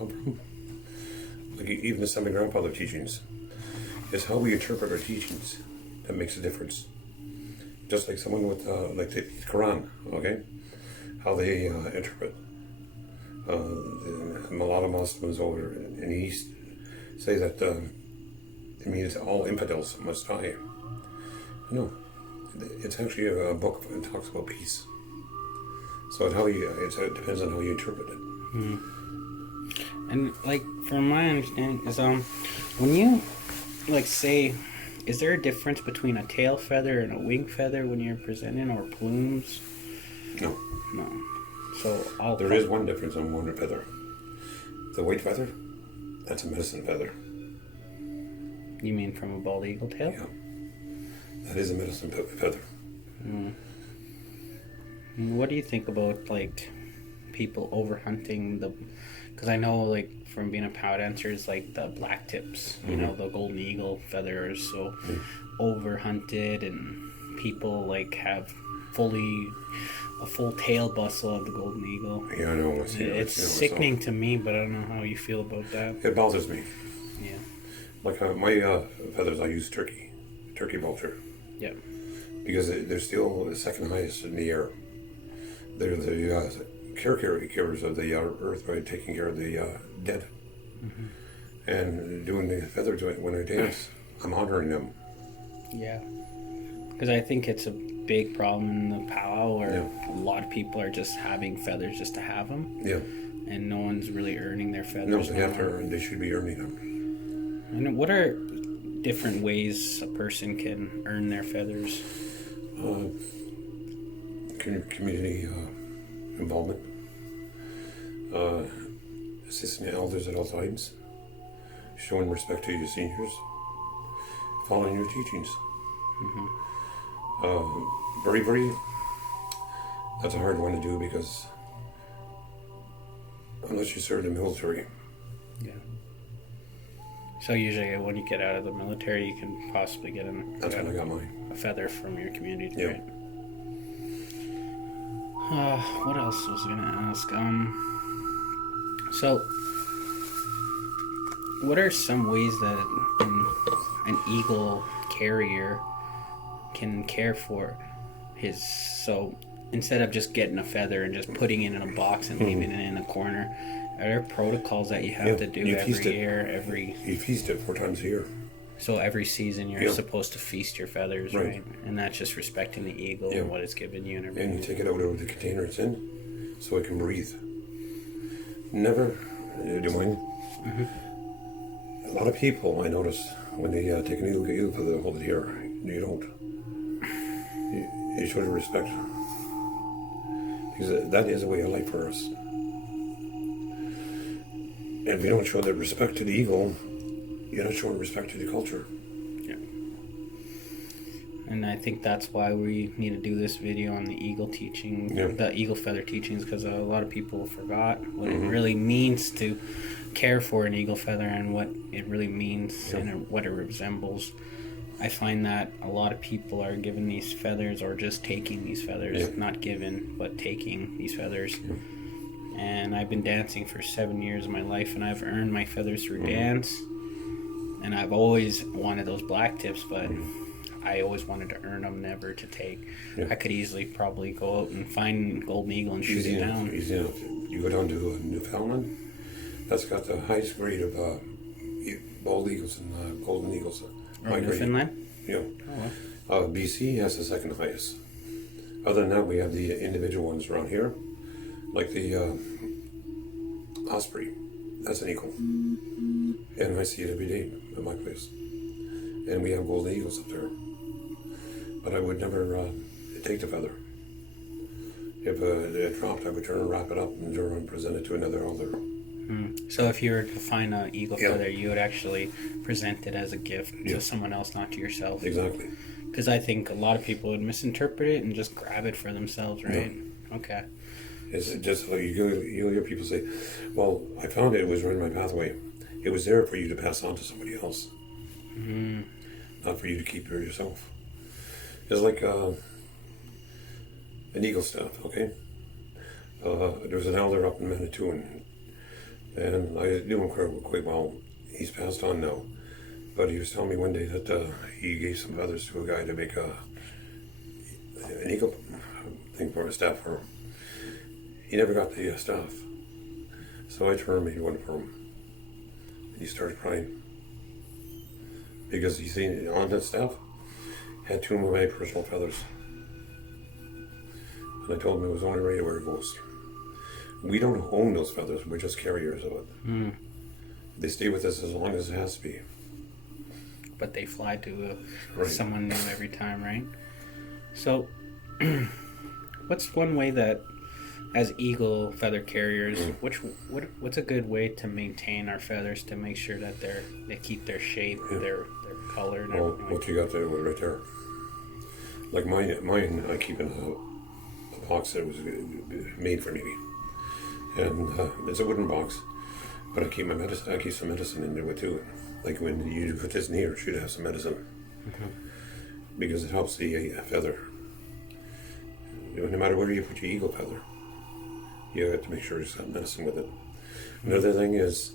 come from. Like even some of grandfather teachings. It's how we interpret our teachings that makes a difference. Just like someone with, like the Quran, okay? How they interpret. A lot of Muslims over in the East say that it means all infidels must die. No, it's actually a book that talks about peace. So it depends on how you interpret it. And like from my understanding is when you like say, is there a difference between a tail feather and a wing feather when you're presenting, or plumes? No. So there is one difference on one feather. The white feather, that's a medicine feather. You mean from a bald eagle tail? Yeah. That is a medicine feather. What do you think about like people overhunting the? Because I know like from being a pow dancer, it's like the black tips, you know, the golden eagle feather is so overhunted, and people like have a full tail bustle of the golden eagle. Yeah, I know. It's sickening to me, but I don't know how you feel about that. It bothers me. Yeah. Like my feathers, I use turkey vulture. Yeah. Because they're still the second highest in the air. They're the caregivers of the earth, right? Taking care of the dead. And doing the feathers when I dance, I'm honoring them. Yeah. Because I think it's a big problem in the powwow where a lot of people are just having feathers just to have them. Yeah. And no one's really earning their feathers. No, they should be earning them. And what are different ways a person can earn their feathers? Community involvement. Assisting the elders at all times. Showing respect to your seniors. Following your teachings. Bravery, that's a hard one to do because unless you serve the military. Yeah. So usually when you get out of the military, you can possibly get That's when I got mine. A feather from your community, yeah. Right? What else was I going to ask? So what are some ways that an eagle carrier can care for his, so instead of just getting a feather and just putting it in a box and leaving it in a corner, are there protocols that you have to do every year? You feast it 4 times a year. So every season you're supposed to feast your feathers, right? And that's just respecting the eagle and what it's given you and everything. And you take it out of the container it's in so it can breathe. Never doing. A lot of people, I notice, when they take an eagle feather and hold it here, you don't. You show the respect. Because that is a way of life for us. And if you don't show the respect to the eagle, you're not showing respect to the culture. Yeah. And I think that's why we need to do this video on the eagle teaching, the eagle feather teachings, because a lot of people forgot what it really means to care for an eagle feather and what it really means and what it resembles. I find that a lot of people are given these feathers or just taking these feathers, not given, but taking these feathers. And I've been dancing for 7 years of my life, and I've earned my feathers through dance. And I've always wanted those black tips, but I always wanted to earn them, never to take. I could easily probably go out and find golden eagle and shoot it down. Easy enough. You go down to Newfoundland, that's got the highest grade of bald eagles and golden eagles. Newfoundland? Yeah. Oh, wow. BC has the second highest. Other than that, we have the individual ones around here, like the osprey. That's an eagle. And I see it every day at my place. And we have golden eagles up there. But I would never take the feather. If it dropped, I would turn and wrap it up and turn and present it to another elder. So if you were to find an eagle feather, you would actually present it as a gift to someone else, not to yourself. Exactly. Because I think a lot of people would misinterpret it and just grab it for themselves, right? No. Okay. It's just like you'll hear people say, well, I found it was right in my pathway. It was there for you to pass on to somebody else. Not for you to keep for yourself. It's like an eagle staff, okay? There was an elder up in Manitoulin And I knew him quite well. He's passed on now. But he was telling me one day that he gave some feathers to a guy to make an eagle thing for a staff for him. He never got the staff. So I told him he wanted for him. He started crying. Because he seen on that staff had two of my personal feathers. And I told him it was only right where it goes. We don't own those feathers, we're just carriers of it. Mm. They stay with us as long as it has to be. But they fly to Right. someone new every time, right? So, what's one way that, as eagle feather carriers, what's a good way to maintain our feathers to make sure that they keep their shape, their color, and Well, everything? what you got there right there. Like mine I keep in a box that was made for me. And it's a wooden box, but I keep my medicine. I keep some medicine in there with too. Like when you put this in here, it should have some medicine because it helps the feather. You know, no matter where you put your eagle feather, you have to make sure it's got medicine with it. Another thing is,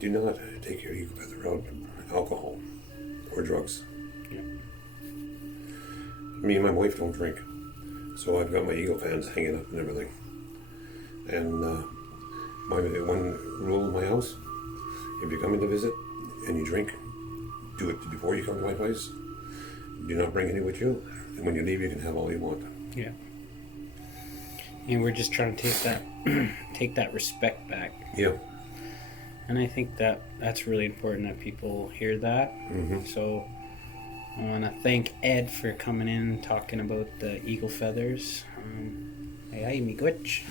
do not take your eagle feather out alcohol or drugs. Yeah. Me and my wife don't drink, so I've got my eagle fans hanging up and everything. And my one rule in my house: if you're coming to visit and you drink, do it before you come to my place. Do not bring any with you, and when you leave, you can have all you want. Yeah. And we're just trying to take that respect back. Yeah. And I think that's really important that people hear that. Mm-hmm. So I want to thank Ed for coming in and talking about the eagle feathers. Ay, mi coach.